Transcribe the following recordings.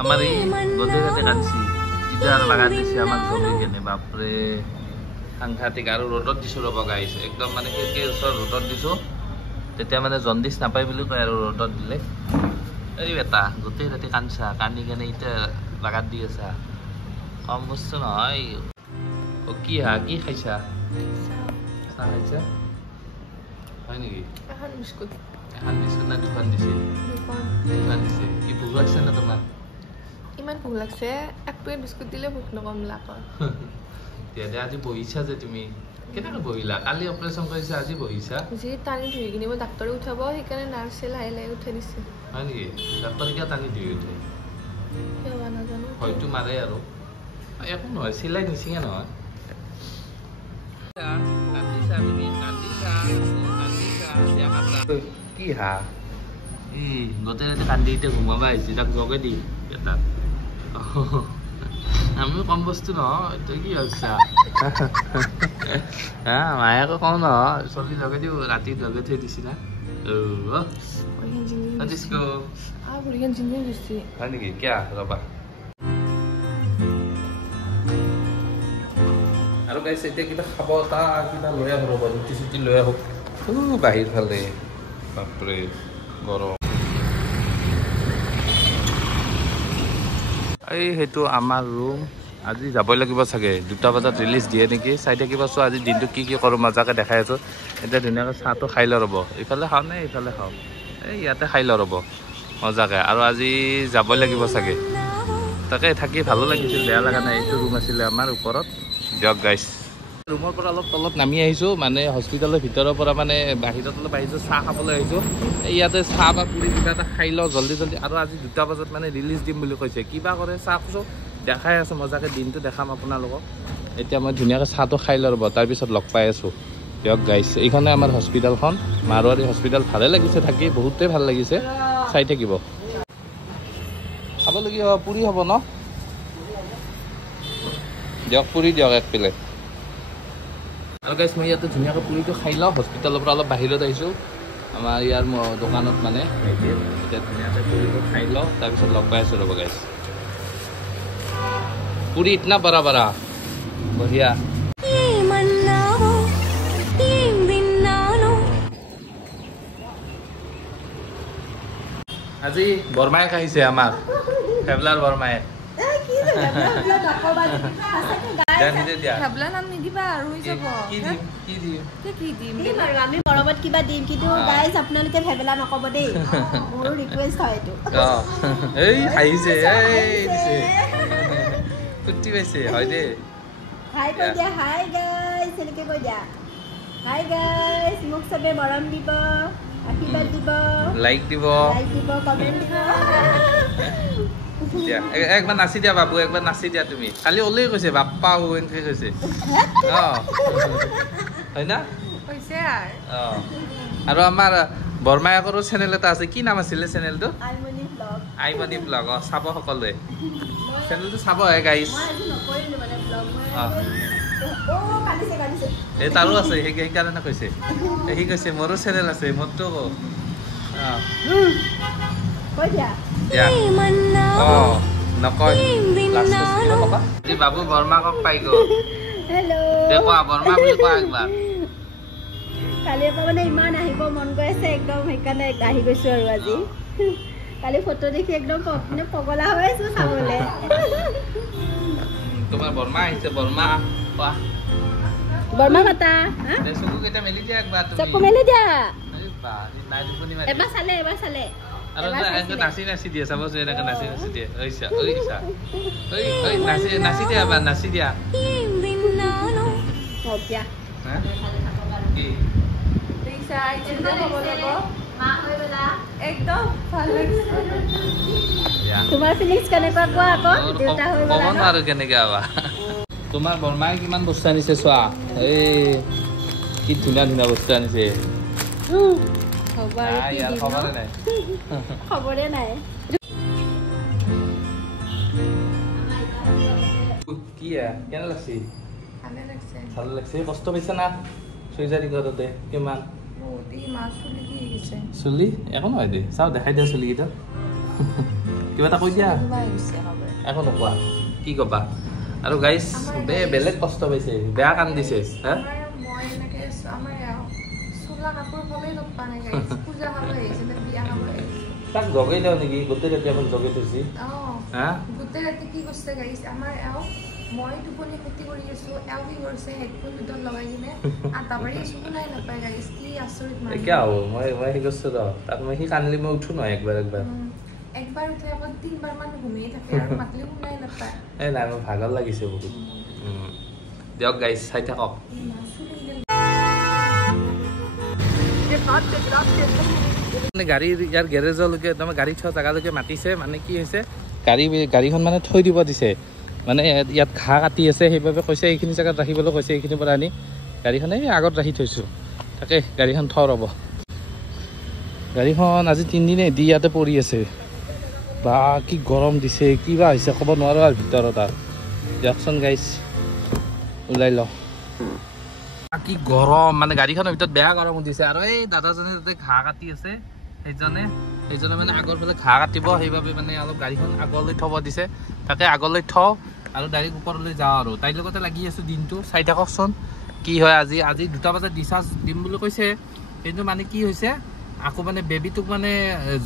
আমাৰ এই গোটে গাতে কাটছি ইটাৰ লাগা দিছে আমাক জমি কেনে বাপৰে সাংঘাতিক আৰু ৰ'দত দিছো ৰ'ব গাইছে একদম মানে সেই ওচৰত ৰ'দত দিছো তেতিয়া মানে জণ্ডিছ নাপায় বুলি কয় আৰু ৰ'দত দিলে এই বেটা গোটেই ৰাতি কান্দছা কান্দি কেনে এতিয়া লাগাত দি আছা কম বস্তু নহয় অ কি কি খাইছা চাহ খাইছা হয় নেকি এখন বিস্কুট না দুখন দিছে দুখন দিছে কি ভোক লাগছে না তোমাৰ ইমান ভোক লাগছে এক প্লেট বিস্কুট দিলে ভোক নকমলা কয় তেতিয়া আজি বহিছা যে তুমি কেনেকৈ বহিলা কালি অপাৰেশ্যন কৰিছা আজি বহিছা যি টানি ধুই কিনে মই ডাক্তৰে উঠাব সেইকাৰণে নাৰ্ছে লাহে লাহে উঠাই দিছে হয় নেকি ডাক্তৰে কিয় টানি ধুই উঠে কিয় নাজানো হয়তো মাৰে আৰু একো নহয় চিলাই নিচিঙে নহয় কি হা গোটেই ৰাতি কান্দি এতিয়া ঘুমাবা আহিছে তাক জগে দি তাক আমিও কম বস্তু নহয় তই কি ভাবিছা হা মায়ে আকৌ কওঁ নহয় চলি জগে দিওঁ ৰাতি জগে থৈ দিছিলা হয় নেকি কিয় ৰবা আৰু গাইছে এতিয়া কিবা খাব তাৰ কিবা লৈ আহো ৰ'ব ৰুটি চুটি লৈ আহোঁ বাহিৰ ফালে বাপৰে গৰম এই সেইটো আমাৰ ৰুম আজি যাবই লাগিব চাগে 2টা বজাত ৰিলিজ দিয়ে নেকি চাই থাকিবাচোন আজি দিনটো কি কৰোঁ মজাকৈ দেখাই আছোঁ এতিয়া ধুনীয়াকৈ চাহটো খাই লওঁ ৰ'ব ইফালে খাওঁ নে ইফালে খাওঁ এই ইয়াতে খাই লওঁ ৰ'ব মজাকৈ আৰু আজি যাবই লাগিব চাগে তাকে থাকি ভালো লাগিছিল বেয়া লগা নাই এইটো ৰুম আছিলে আমাৰ ওপৰত দিয়ক গাইছ ৰুমৰ পৰা অলপ তলত নামি আহিছোঁ মানে হস্পিটেলৰ ভিতৰৰ পৰা মানে বাহিৰত অলপ আহিছোঁ চাহ খাবলৈ আহিছোঁ ইয়াতে চাহ বা পুৰি কিবা এটা খাই লওঁ জল্দি আৰু আজি 2টা বজাত মানে ৰিলিজ দিম বুলি কৈছে কিবা কৰে চাহ খাইছোঁ দেখাই আছোঁ মজাকৈ দিনটো দেখাম আপোনালোকক এতিয়া মই ধুনীয়াকৈ চাহটো খাই লওঁ ৰ'ব তাৰপিছত লগ পাই আছোঁ দিয়ক গাইছ এইখনে আমাৰ হস্পিটেলখন মাৰোৱাৰী হস্পিটেল ভালে লাগিছে থাকি বহুতেই ভাল লাগিছে চাই থাকিব খাবলগীয়া পুৰি হ'ব ন দিয়ক পুৰি দিয়ক এক প্লেট আৰু গাইছ মই ইয়াতে ধুনীয়াকৈ পুৰিটো খাই লওঁ হস্পিটেলৰ পৰা অলপ বাহিৰত আহিছোঁ আমাৰ ইয়াৰ দোকানত মানে এতিয়া ধুনীয়াকৈ পুৰিটো খাই লওঁ তাৰপিছত লগ পাই আছোঁ ৰ'ব গাইছ পুৰি ইতনা বৰা বৰা বঢ়িয়া আজি বৰমায়ে খাইছে আমাক ফেবলাৰ বৰমায়ে ফুটি পাইছে হয় দেই হাই কৈ দিয়া হাই গাইছ এনেকৈ কৈ দিয়া হাই গাইছ মোক চবে মৰম দিব আশীৰ্বাদ দিব লাইক দিব কমেণ্ট দিব একবাৰ নাচি দিয়া বাবু একবাৰ নাচি দিয়া তুমি খালি ওলাই কৈছে বাপ্পা এনেকৈ কৈছে হয় না আৰু আমাৰ বৰমায়াকৰো চেনেল এটা আছে কি নাম আছিলে চেনেলটো আইমণি ব্লগ চাব সকলোৱে চেনেলটো চাব গাইছ এই তাৰো আছে সেইকাৰণে কৈছে সি কৈছে মোৰো চেনেল আছে মোৰতো নকয় বাবু বৰমাকক পাই গ'ল বৰমা বুলি কোৱা একবাৰ কালিৰ পৰা মানে ইমান আহিব মন গৈ আছে একদম সেইকাৰণে আহি গৈছো আৰু আজি কালি ফটো দেখি একদম পগলা হৈ আছো চাবলৈ তোমাৰ বৰমা আহিছে বৰমা কোৱা বৰমা মাতা চকু কেইটা মেলি দিয়া একবাৰ চকু মেলি দিয়া এবাৰ চালে আৰু নাচি দিয়ে চাবচোন এনেকৈ নাচি দিয়ে নাচি দিয়া এবাৰ নাচি দিয়া তোমাৰ ফিলিংছ কেনেকুৱা কোৱা আকৌ দেউতা হৈ গ'লা ক'ব নোৱাৰো কেনেকৈ আবা তোমাৰ বৰমাই কিমান বস্তু আনিছে চোৱা এই কি ধুনীয়া ধুনীয়া বস্তু আনিছে খবৰে নাই কি কেনে লাগছে ভালে লাগছে কষ্ট পাইছা না চুইজাৰী ঘৰতে কিমান চুলি একো নহয় দে চাওঁ দেখাই দিয়া চুলিকেইটা কিবা এটা কৈ দিয়া একো নকোৱা কি কবা আৰু গাইছ বেলেগ কষ্ট পাইছে বেয়া কাম দিছে হা মই এনেকে আমাৰ চোলা কাপোৰ ভাবেই নপা নাই গাইছ পূজা খাব আহিছে নে বিয়া খাব আহিছে তাক জগাই দিওঁ নেকি গোটেই ৰাতি আমাক জগাই থৈছি হা গোটেই ৰাতি কি কৰিছে গাইছ আমাৰ মই টোপনি ক্ষতি কৰি আছো কি কৰিছে হেডফোন ভিতৰত লগাই কিনে আটা পাৰি আছো শুনাই নাপায় গাইছ কি আচৰিত মানুহ কিয় হ'ব মই সি কৈছো ৰ তাক মই সি কান্দিলে মই উঠো নহয় একবাৰ একবাৰ উঠে আকৌ 3 বাৰ মান ঘুমিয়ে থাকে আৰু মাতলি শুনাই নাপায় এই নাই মোৰ ভাগৰ লাগিছে বহুত দিয়ক গাইছ চাই থাকক গাড়ী ইয়াৰ গেৰেজলৈকে তাৰমানে গাড়ী থোৱা জেগালৈকে মাতিছে মানে কি হৈছে গাড়ীখন মানে থৈ দিব দিছে মানে ইয়াত ঘাঁহ কাটি আছে সেইবাবে কৈছে এইখিনি জেগাত ৰাখিবলৈ কৈছে এইখিনিৰ পৰা আনি গাড়ীখন এই আগত ৰাখি থৈছোঁ তাকে গাড়ীখন থওঁ ৰ'ব গাড়ীখন আজি 3 দিনে দি ইয়াতে পৰি আছে বা কি গৰম দিছে কিবা হৈছে ক'ব নোৱাৰো আৰু ভিতৰত আৰু দিয়কচোন গাইছ ওলাই লওঁ কি গৰম মানে গাড়ীখনৰ ভিতৰত বেয়া গৰম উঠিছে আৰু এই দাদাজনে তাতে ঘাঁহ কাটি আছে সেইজনে মানে আগৰ ফালে ঘাঁহ কাটিব সেইবাবে মানে অলপ গাড়ীখন আগলৈ থ'ব দিছে তাকে আগলৈ থওঁ আৰু ডাইৰেক্ট ওপৰলৈ যাওঁ আৰু তাইৰ লগতে লাগি আছোঁ দিনটো চাই থাককচোন কি হয় আজি 2টা বজাত ডিচাৰ্জ দিম বুলি কৈছে কিন্তু মানে কি হৈছে আকৌ মানে বেবীটোক মানে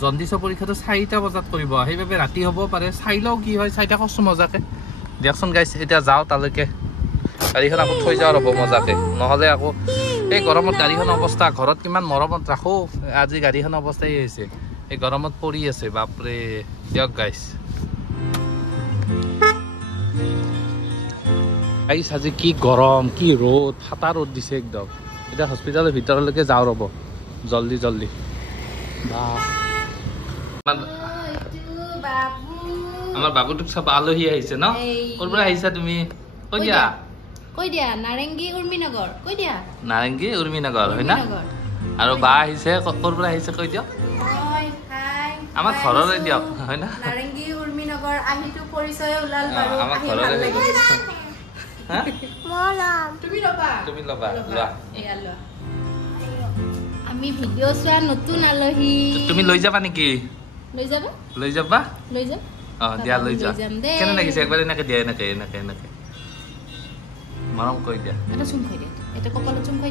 জণ্ডিছৰ পৰীক্ষাটো 4টা বজাত কৰিব সেইবাবে ৰাতি হ'ব পাৰে চাই লওঁ কি হয় চাই থাককচোন মজাকে দিয়কচোন গাইছ এতিয়া যাওঁ তালৈকে গাড়ীখন আকৌ থৈ যাওঁ ৰ'ব মজাকে নহ'লে আকৌ এই গৰমত গাড়ীখন অৱস্থা ঘৰত কিমান মৰমত ৰাখোঁ আজি গাড়ীখনৰ অৱস্থাই হৈছে এই গৰমত পৰি আছে বাপৰে দিয়ক গাইছ আজি কি গৰম কি ৰ'দ ফাটা ৰ'দ দিছে একদম এতিয়া হস্পিটেলৰ ভিতৰলৈকে যাওঁ ৰ'ব জল্দি আমাৰ বাবুটোক চাব আলহী আহিছে ন ক'ৰ পৰা আহিছা তুমি কৈ দিয়া নাৰেংগী উৰ্মিনগৰ হয় না আৰু বা আহিছে ক'ৰ পৰা আহিছে কৈ দিয়ক আমাৰ ঘৰৰে দিয়ক হয় না নাৰেংগী উৰ্মিনগৰ আহিটো পৰিচয় ওলাল বাৰু আমাৰ ঘৰৰে হা তুমি ল'বা লোৱা আমি ভিডিঅ' চোৱা নতুন আলহী তুমি লৈ যাবা নেকি লৈ যাবা দিয়া লৈ যোৱা কেনে লাগিছে একবাৰ এনেকে দিয়া এনেকে মৰম কৰি দিয়া এটা চুম খাই দিয়া এটা কপালত চুম খাই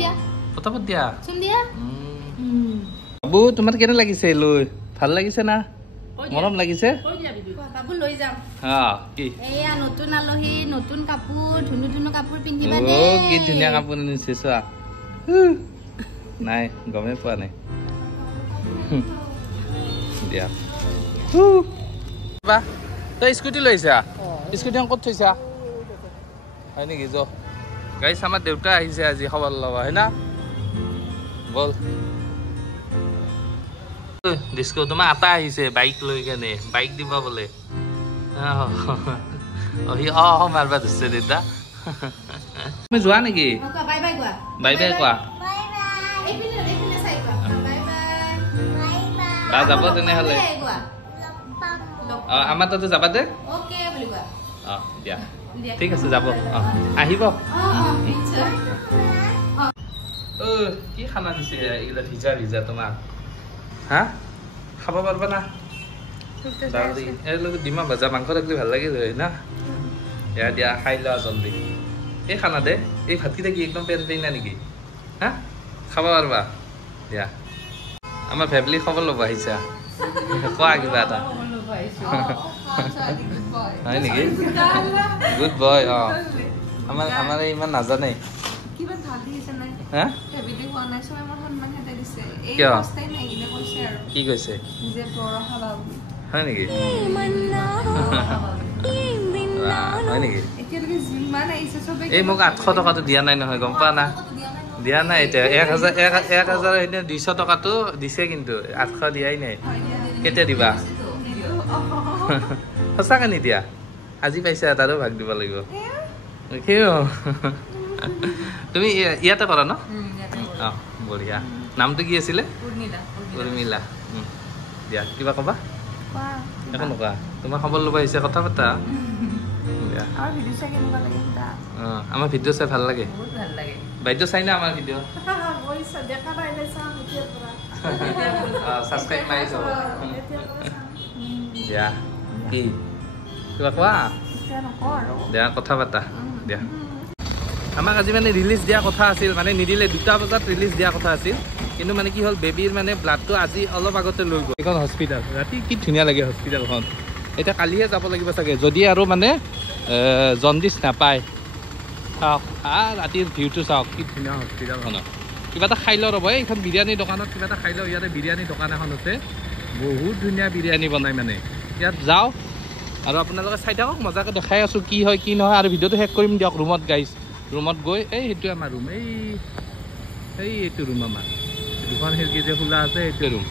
দিয়া পটাপট দিয়া চুম দিয়া বাবু তোমাৰ কেনে লাগিছে লৈ ভাল লাগিছে না মৰম লাগিছে বাবু লৈ যাম কি এয়া নতুন আলহী নতুন কাপোৰ ধুনু কাপোৰ পিন্ধিবা দে কি ধুনীয়া কাপোৰ আনিছে চোৱা নাই গমেই পোৱা নাই দিয়া তই স্কুটি লৈছা স্কুটিখন ক'ত থৈছা হয় নেকি গাইছ আমাৰ দেউতা আহিছে আজি খবৰ ল'বা হয় না বল ডিস্কো তোমাৰ আটা আহিছে বাইক লৈ কেনে বাইক দিবা বোলে মাৰবা ধৰিছে দেউতা তুমি যোৱা নেকি বাই বাই কোৱা বা যাব তেনেহ'লে আমাৰ তাতে যাবা দে দিয়া ঠিক আছে যাব আহিব কি খানা দিছে এইগিলা ভিজা তোমাক হা খাব পাৰবা না ডিমা ভাজা মাংস থাকিলে ভাল লাগিল হয় না দিয়া খাই লোৱা জল্দি এই খানা দে এই ভাতকেইটা কি একদম পেন না নেকি হা খাব পাৰবা দিয়া আমাৰ ফেমিলি খবৰ ল'ব আহিছা কোৱা কিবা এটা হয় নেকি গুড বয় আমাৰ ইমান নাজানে কি কৈছে হয় নেকি এই মোক 800 টকাটো দিয়া নাই নহয় গম পোৱা না দিয়া নাই এতিয়া 1000 200 টকাটো দিছে কিন্তু 800 দিয়াই নাই কেতিয়া দিবা সঁচাকে নিদিয়া আজি পাইছা তাৰো ভাগ দিব লাগিব তুমি ইয়াতে কৰা ন বঢ়িয়া নামটো কি আছিলে উৰ্মিলা দিয়া কিবা ক'বা একো নকোৱা তোমাৰ খবৰ ল'ব আহিছে কথা পাতা আমাৰ ভিডিঅ' চাই ভাল লাগে বাইদেউ চাই না আমাৰ ভিডিঅ' ছাবস্ক্ৰাইব মাৰি যাব দিয়া কি কিবা কোৱা এতিয়া নকওঁ আৰু দিয়া কথা পাতা দিয়া আমাক আজি মানে ৰিলিজ দিয়া কথা আছিল মানে নিদিলে 2টা বজাত ৰিলিজ দিয়া কথা আছিল কিন্তু মানে কি হ'ল বেবীৰ মানে ব্লাডটো আজি অলপ আগতে লৈ গ'ল এইখন হস্পিটেল ৰাতি কি ধুনীয়া লাগে হস্পিটেলখন এতিয়া কালিহে যাব লাগিব চাগে যদি আৰু মানে জণ্ডিছ নাপায় চাওক ৰাতিৰ ভিউটো চাওক কি ধুনীয়া হস্পিটেলখনত কিবা এটা খাই লওঁ ৰ'ব এইখন বিৰিয়ানী দোকানত কিবা এটা খাই লওঁ ইয়াতে বিৰিয়ানী দোকান এখন আছে বহুত ধুনীয়া বিৰিয়ানী বনাই মানে ইয়াত যাওঁ আৰু আপোনালোকে চাই থাকক মজাকৈ দেখাই আছোঁ কি হয় কি নহয় আৰু ভিডিঅ'টো শেষ কৰিম দিয়ক ৰুমত গাইছ ৰুমত গৈ সেইটোৱে আমাৰ ৰুম এইটো ৰুম আমাৰ দুখন খিৰিকী যে খোলা আছে এইটোৱে ৰুম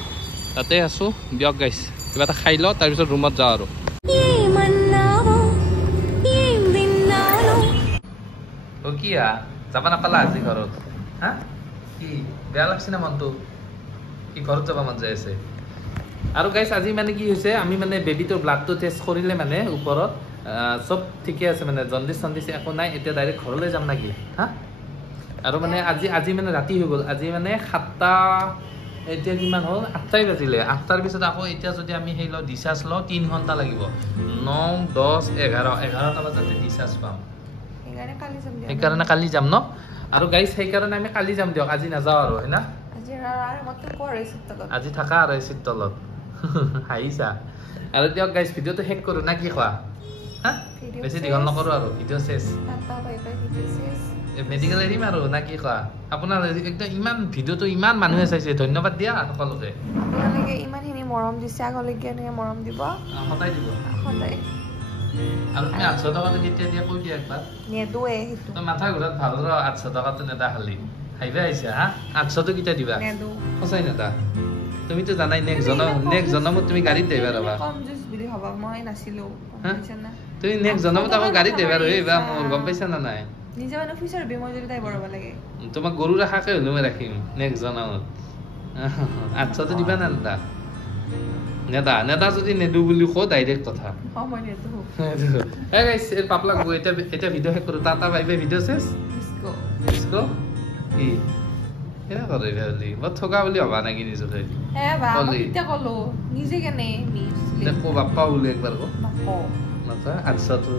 তাতে আছোঁ দিয়ক গাইছ কিবা এটা খাই লওঁ তাৰপিছত ৰুমত যাওঁ আৰু কি যাবা নাপালা আজি ঘৰত হা কি বেয়া লাগছে না মনটো কি ঘৰত যাব মন যাই আছে আৰু গাইছ আজি মানে কি হৈছে আমি মানে বেবীটোৰ ব্লাডটো টেষ্ট কৰিলে মানে ওপৰত চব ঠিকে আছে মানে জণ্ডিছ চণ্ডিছ একো নাই এতিয়া ডাইৰেক্ট ঘৰলৈ যাম নেকি হা আৰু মানে আজি মানে ৰাতি হৈ গ'ল আজি মানে 7টা এতিয়া কিমান হ'ল 8টাই বাজিলে 8টাৰ পিছত আকৌ এতিয়া যদি আমি সেই লওঁ ডিচাৰ্জ লওঁ 3 ঘণ্টা লাগিব 9, 10, 11টা বজাতে ডিচাৰ্জ পাম সেইকাৰণে কালি যাম ন আৰু গাইছ সেইকাৰণে আমি কালি যাম দিয়ক আজি নাযাওঁ আৰু হয় না আজি থাকা আৰু এচিৰ তলত হাঁহিছা আৰু দিয়ক গাইছ ভিডিঅ'টো শেষ কৰোঁ না কি কোৱা হা বেছি দীঘল নকৰোঁ আৰু ভিডিঅ' চেছ মেডিকেল এৰিম আৰু না কি কোৱা আপোনাৰ একদম ইমান ভিডিঅ'টো ইমান মানুহে চাইছে ধন্যবাদ দিয়া সকলোকে ইমানখিনি মৰম দিছে আগলৈকে এনেকৈ মৰম দিব সদায় দিব সদায় আৰু তুমি 800 টকাটো কেতিয়া দিয়া কৈ দিয়া একবাৰ নেদোৱে সেইটো তই মাথা ঘূৰাত ভাল ৰ 800 টকাটো নেদা খালি হাইবা আহিছে হা 800টো কেতিয়া দিবা সঁচাই নেদা তুমিতো জানাই নেক্সট জনমত তুমি গাড়ীত দেবা ৰবা কম জুচ বুলি হবা মই নাছিলো তুমি নেক্সট জনমত আকৌ গাড়ীত দেবা ৰ এইবা মোৰ গম পাইছা না নাই নিজে মানে ফিউচাৰ বি মই যদি তাই বঢ়াব লাগে তোমাক গৰু ৰাখাকে হ'লেও মই ৰাখিম নেক্সট জনমত 800টো দিবা না নেদা যদি নেদো বুলি কওঁ ডাইৰেক্ট কথা পাপলাক এতিয়া ভিডিঅ' শেষ কৰোঁ টাটা বাই বাই ভিডিঅ' চেছ কি কেনে কৰে বুলি মই থকা বুলি ভবা নাই কি নিজকে কো বাপ্পা বুলি একবাৰ কো নকওঁ 800টো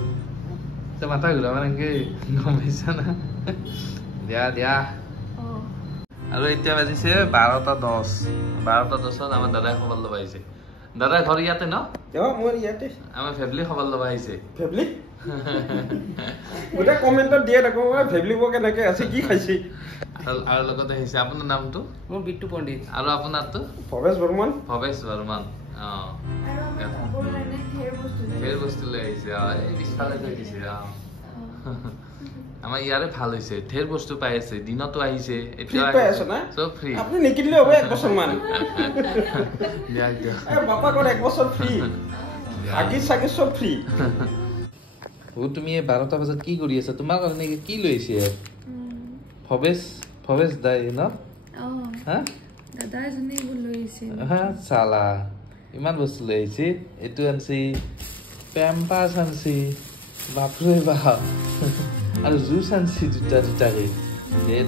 মাথা ঘূৰাব এনেকে গম পাইছা না দিয়া আৰু এতিয়া বাজিছে 12:10 আমাৰ দাদাই খবৰ ল'ব আহিছে দাদা ঘৰ ইয়াতে ন মোৰ ইয়াতে আমাৰ ফেমিলি খবৰ ল'ব আহিছে ফেমিলি গোটেই কমেণ্টত দিয়ে থাকো ফেমিলি বৰ কেনেকৈ আছে কি খাইছে আৰু লগতে আহিছে আপোনাৰ নামটো মোৰ বিট্টু পণ্ডিত আৰু আপোনাৰটো ভৱেশ বৰ্মন ঢেৰ বস্তু লৈ আহিছে এই পিছফালে থৈ দিছে আমাৰ ইয়াৰে ভাল হৈছে ঢেৰ বস্তু পাই আছে দিনতো আহিছে এতিয়া চব ফ্ৰী আপুনি নিকিনিলে হ'ব 1 বছৰ মান বাপা ক'ত 1 বছৰ ফ্ৰী আগি চাগে চব ফ্ৰী তুমি 12টা বজাত কি কৰি আছা তোমাৰ কাৰণে কি লৈ আহিছে ভৱেশ দাই ন হা দাদা এজনে লৈ আহিছে চালা ইমান বস্তু লৈ আহিছে এইটো আনছি পেম্পাছ আনছি বাপৰে বাপ আৰু জুচ আনছি দুটাকে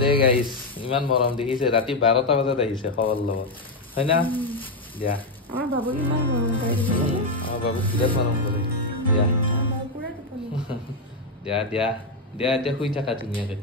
দে গাইছ ইমান মৰম দেখিছে ৰাতি 12টা বজাত আহিছে খবৰ লগত হয় না দিয়া আমাৰ বাবুক ইমান মৰম কৰে আমাৰ বাবুক বিৰাট মৰম কৰে দিয়া দিয়া এতিয়া শুই থাকা ধুনীয়াকৈ